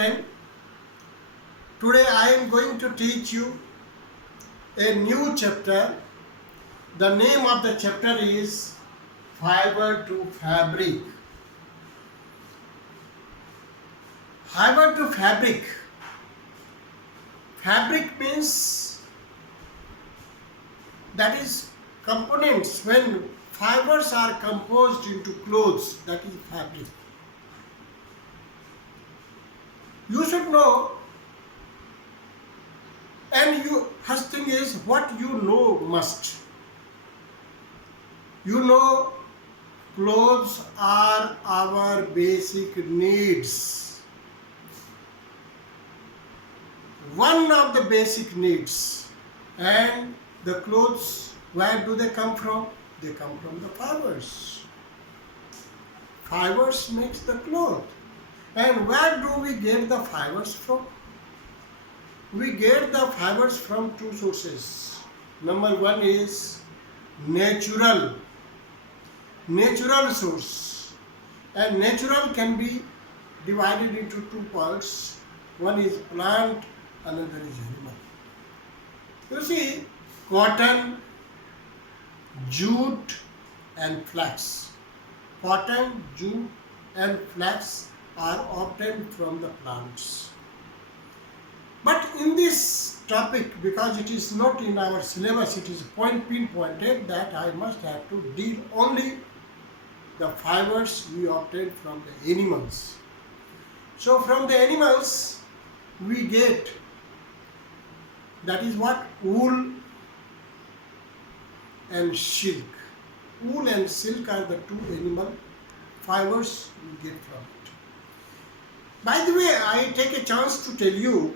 children, today I am going to teach you a new chapter. The name of the chapter is Fiber to Fabric. Fiber to fabric. Fabric means that is components when fibers are composed into clothes, that is fabric. You should know, and first thing is what you know must. You know, clothes are our basic needs. One of the basic needs. And the clothes, where do they come from? They come from the fibers. Fibers makes the cloth. And where do we get the fibers from? We get the fibers from two sources. Number one is natural source. And natural can be divided into two parts. One is plant, another is animal. You see, cotton, jute and flax. Cotton, jute and flax are obtained from the plants. But in this topic, because it is not in our syllabus, it is pinpointed that I must have to deal only the fibers we obtain from the animals. So from the animals we get, that is what, wool and silk. Wool and silk are the two animal fibers we get from it. By the way, I take a chance to tell you,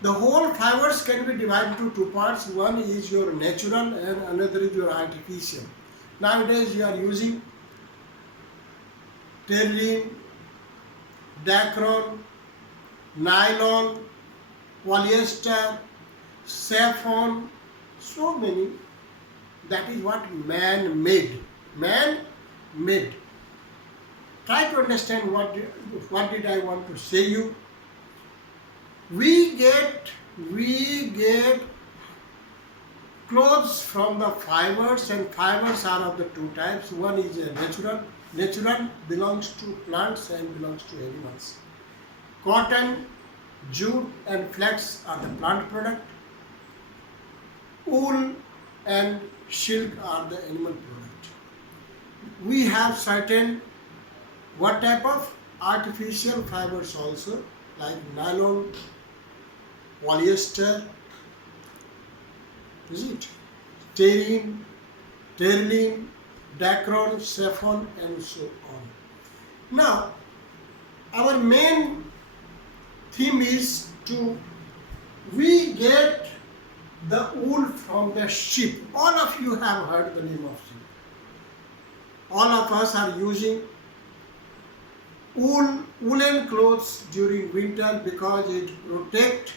the whole fibers can be divided into two parts. One is your natural and another is your artificial. Nowadays you are using terylene, dacron, nylon, polyester, saffron, so many. That is what man-made. Man-made. Try to understand what did I want to say you. We get clothes from the fibers, and fibers are of the two types. One is a natural belongs to plants and belongs to animals. Cotton, jute and flax are the plant product. Wool and silk are the animal product. We have certain what type of artificial fibers also, like nylon, polyester, is it? Terylene, dacron, saffron and so on. Now, our main theme is we get the wool from the sheep. All of you have heard the name of sheep. All of us are using woolen clothes during winter because it protects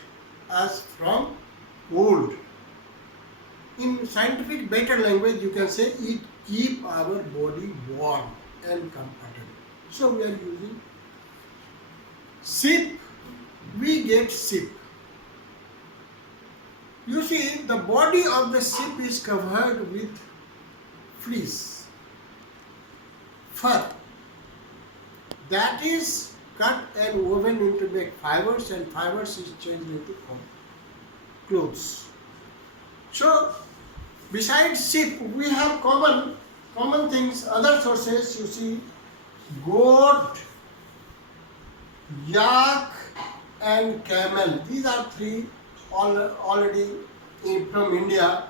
us from cold. In scientific better language, you can say it keep our body warm and comfortable. So we are using sheep. We get sheep. You see, the body of the sheep is covered with fleece, fur. That is cut and woven into make fibers, and fibers is changed into clothes. So, besides sheep, we have common things, other sources. You see, goat, yak and camel. These are three already from India.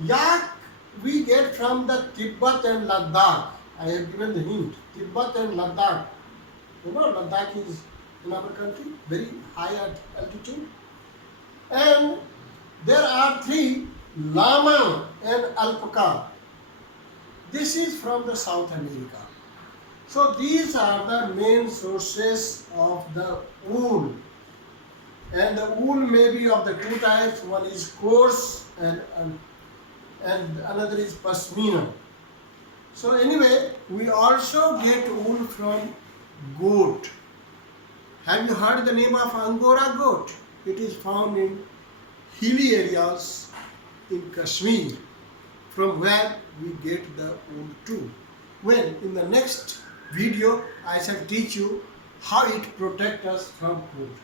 Yak we get from the Tibet and Ladakh. I have given the hint. Tibet and Ladakh. You know, Ladakh is in our country, very high at altitude. And there are three, llama and alpaca. This is from the South America. So these are the main sources of the wool. And the wool may be of the two types. One is coarse and another is pashmina. So anyway, we also get wool from goat. Have you heard the name of Angora goat? It is found in hilly areas in Kashmir, from where we get the wool too. Well, in the next video, I shall teach you how it protects us from cold.